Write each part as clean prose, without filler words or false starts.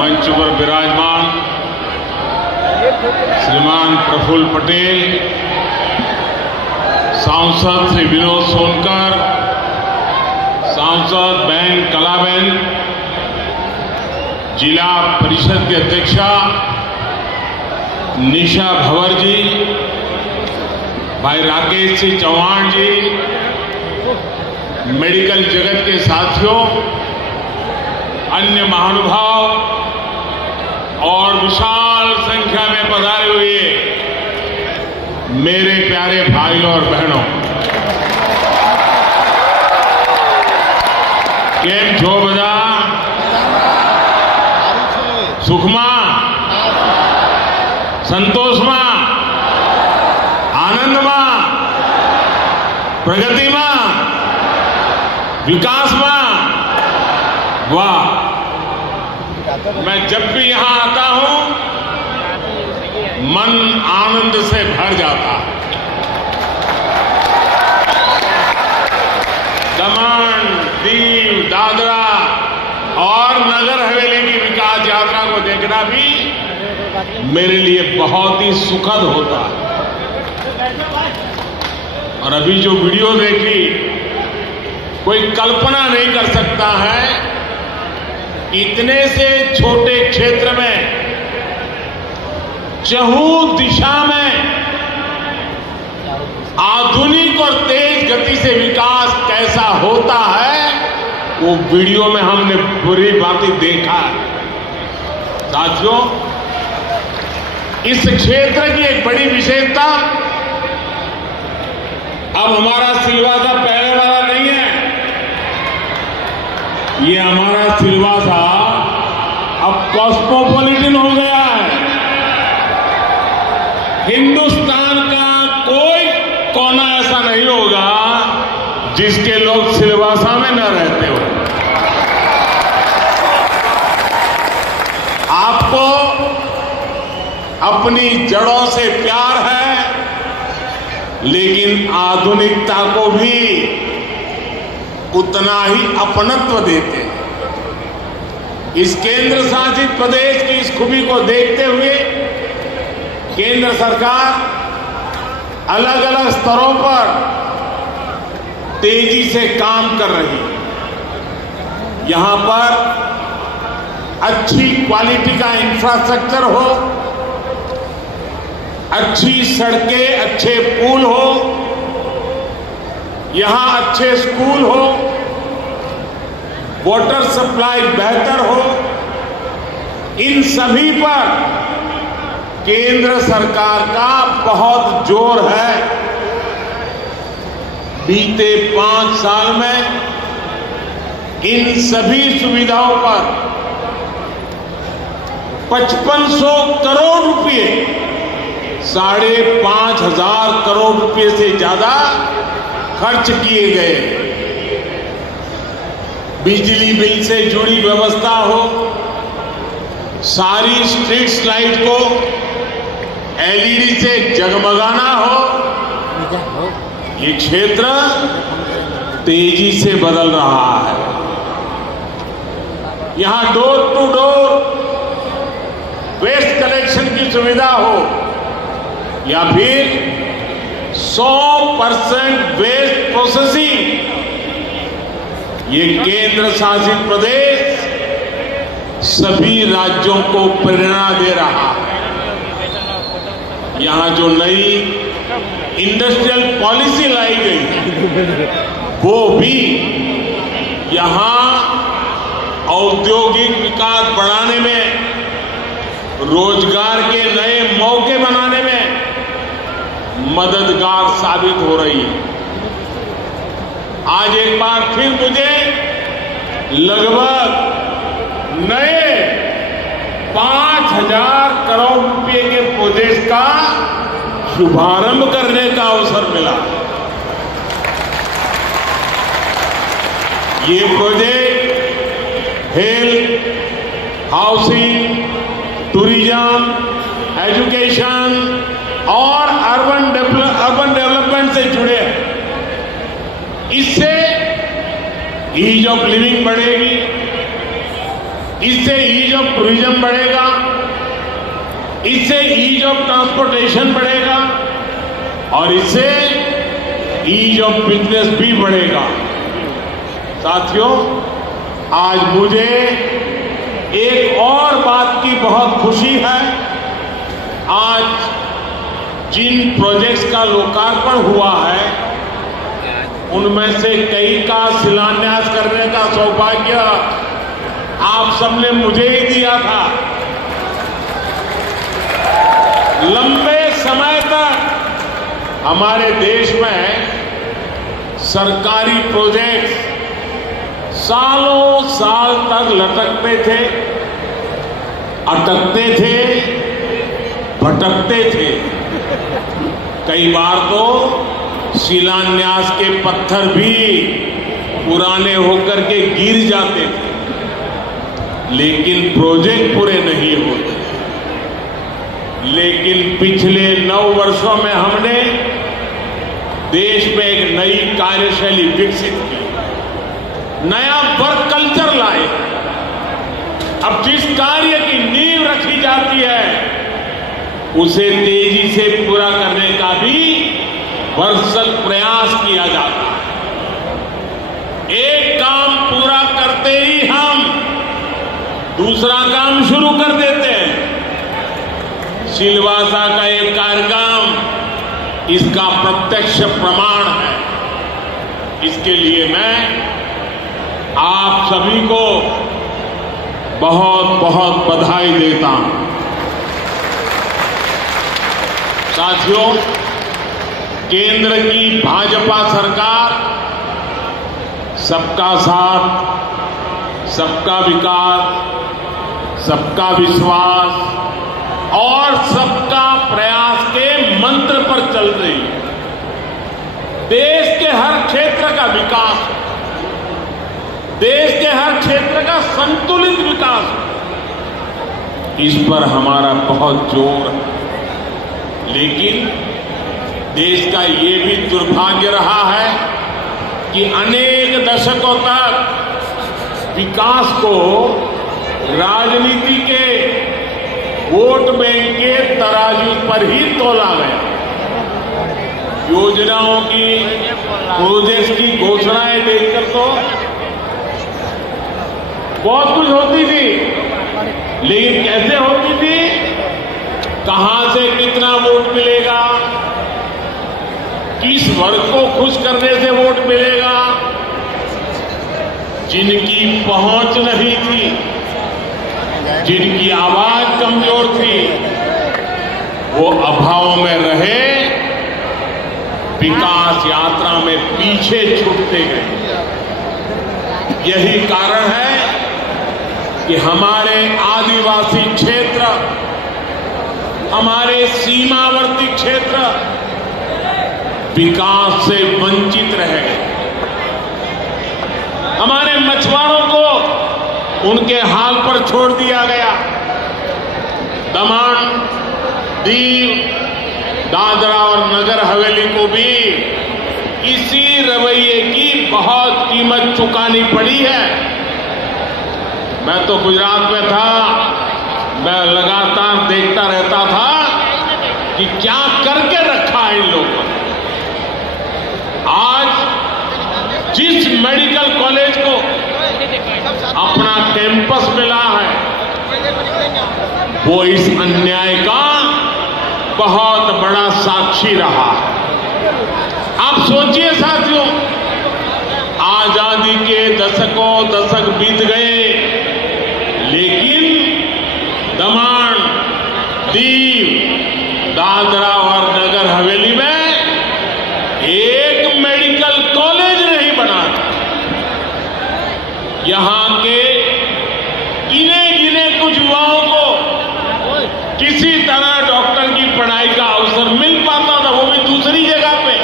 मंच पर विराजमान श्रीमान प्रफुल्ल पटेल, सांसद श्री विनोद सोनकर, सांसद बहन कलाबेन, जिला परिषद की अध्यक्षा निशा भवर जी, भाई राकेश सिंह चौहान जी, मेडिकल जगत के साथियों, अन्य महानुभाव और विशाल संख्या में पधारे हुए मेरे प्यारे भाइयों और बहनों, केम छो बधा? सुखमा, संतोषमा, आनंदमा, प्रगतिमा, विकासमा? वाह! मैं जब भी यहां आता हूं मन आनंद से भर जाता है। दमन, दीव, दादरा और नगर हवेली की विकास यात्रा को देखना भी मेरे लिए बहुत ही सुखद होता है। और अभी जो वीडियो देखी, कोई कल्पना नहीं कर सकता है इतने से छोटे क्षेत्र में चहुं दिशा में आधुनिक और तेज गति से विकास कैसा होता है, वो वीडियो में हमने बुरी बातें देखा है। साथियों, इस क्षेत्र की एक बड़ी विशेषता, अब हमारा सिलवासा पहले वाला नहीं है। ये हमारा सिलवासा अब कॉस्मोपॉलिटन हो गया है। हिंदुस्तान का कोई कोना ऐसा नहीं होगा जिसके लोग सिलवासा में न रहते हो। आपको अपनी जड़ों से प्यार है, लेकिन आधुनिकता को भी उतना ही अपनत्व देते हैं। इस केंद्र शासित प्रदेश की इस खूबी को देखते हुए केंद्र सरकार अलग अलग स्तरों पर तेजी से काम कर रही है। यहां पर अच्छी क्वालिटी का इंफ्रास्ट्रक्चर हो, अच्छी सड़कें, अच्छे पुल हो, यहां अच्छे स्कूल हो, वाटर सप्लाई बेहतर हो, इन सभी पर केंद्र सरकार का बहुत जोर है। बीते 5 साल में इन सभी सुविधाओं पर 5500 करोड़ रुपए, 5,500 करोड़ रुपए से ज्यादा खर्च किए गए। बिजली बिल से जुड़ी व्यवस्था हो, सारी स्ट्रीट लाइट को एलईडी से जगमगाना हो, ये क्षेत्र तेजी से बदल रहा है। यहां door to door waste collection की सुविधा हो, या फिर 100% वेस्ट प्रोसेसिंग, ये केंद्र शासित प्रदेश सभी राज्यों को प्रेरणा दे रहा है। यहां जो नई इंडस्ट्रियल पॉलिसी लाई गई, वो भी यहां औद्योगिक विकास बढ़ाने में, रोजगार के नए मौके बनाने में मददगार साबित हो रही है। आज एक बार फिर मुझे लगभग नए 5,000 करोड़ रुपए के प्रोजेक्ट का शुभारंभ करने का अवसर मिला। ये project health, housing, tourism, education और अर्बन डेवलपमेंट से जुड़े हैं। इससे ईज ऑफ लिविंग बढ़ेगी, इससे ईज ऑफ टूरिज्म बढ़ेगा, इससे ईज ऑफ ट्रांसपोर्टेशन बढ़ेगा और इससे ईज ऑफ बिजनेस भी बढ़ेगा। साथियों, आज मुझे एक और बात की बहुत खुशी है। आज जिन प्रोजेक्ट्स का लोकार्पण हुआ है उनमें से कई का शिलान्यास करने का सौभाग्य आप सबने मुझे ही दिया था। लंबे समय तक हमारे देश में सरकारी प्रोजेक्ट्स सालों साल तक लटकते थे, अटकते थे, भटकते थे। कई बार तो शिलान्यास के पत्थर भी पुराने होकर के गिर जाते थे, लेकिन प्रोजेक्ट पूरे नहीं होते। लेकिन पिछले 9 वर्षों में हमने देश में एक नई कार्यशैली विकसित की, नया वर्क कल्चर लाए। अब जिस कार्य की नींव रखी जाती है उसे तेजी से पूरा करने का भी भरसक प्रयास किया जाता है। एक काम पूरा करते ही हम दूसरा काम शुरू कर देते हैं। सिलवासा का एक कार्यक्रम इसका प्रत्यक्ष प्रमाण है। इसके लिए मैं आप सभी को बहुत बहुत बधाई देता हूं। साथियों, केंद्र की भाजपा सरकार सबका साथ, सबका विकास, सबका विश्वास और सबका प्रयास के मंत्र पर चल रही है। देश के हर क्षेत्र का विकास, देश के हर क्षेत्र का संतुलित विकास, इस पर हमारा बहुत जोर है। लेकिन देश का ये भी दुर्भाग्य रहा है कि अनेक दशकों तक विकास को राजनीति के वोट बैंक के तराजू पर ही तोला गया। योजनाओं की, प्रोजेक्ट्स की घोषणाएं देखकर तो बहुत कुछ होती थी, लेकिन कैसे होती थी, कहां से कितना वोट मिलेगा, किस वर्ग को खुश करने से वोट मिलेगा, जिनकी पहुंच नहीं थी, जिनकी आवाज कमजोर थी, वो अभाव में रहे, विकास यात्रा में पीछे छूटते गए। यही कारण है कि हमारे आदिवासी क्षेत्र, हमारे सीमावर्ती क्षेत्र विकास से वंचित रह गए। हमारे मछुआरों को उनके हाल पर छोड़ दिया गया। दमन, दीव, दादरा और नगर हवेली को भी इसी रवैये की बहुत कीमत चुकानी पड़ी है। मैं तो गुजरात में था, मैं लगातार देखता रहता था कि क्या करके रखा है इन लोगों ने। आज जिस मेडिकल कॉलेज को अपना कैंपस मिला है, वो इस अन्याय का बहुत बड़ा साक्षी रहा है। आप सोचिए साथियों, आजादी के दशकों दशक बीत गए, लेकिन दमन, दीव, दादरा और नगर हवेली में एक मेडिकल कॉलेज नहीं बना। यहां के गिने कुछ युवाओं को किसी तरह डॉक्टर की पढ़ाई का अवसर मिल पाता था, वो भी दूसरी जगह पे।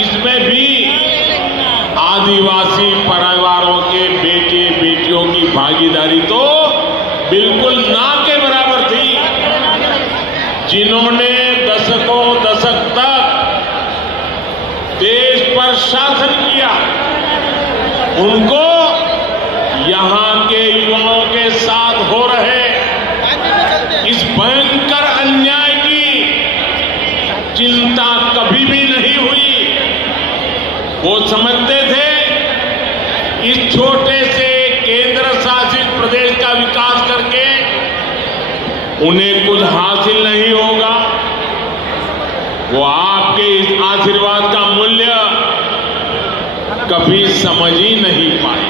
इसमें भी आदिवासी परिवारों के बेटे बेटियों की भागीदारी तो बिल्कुल ना के बराबर थी। जिन्होंने दशकों दशक तक देश पर शासन किया, उनको यहां के युवाओं के साथ हो रहे इस भयंकर अन्याय की चिंता कभी भी नहीं हुई। वो समझते थे इस छोटे से केंद्र शासित प्रदेश का विकास करके उन्हें कुछ हासिल नहीं होगा। वो आपके इस आशीर्वाद का मूल्य कभी समझ ही नहीं पाए।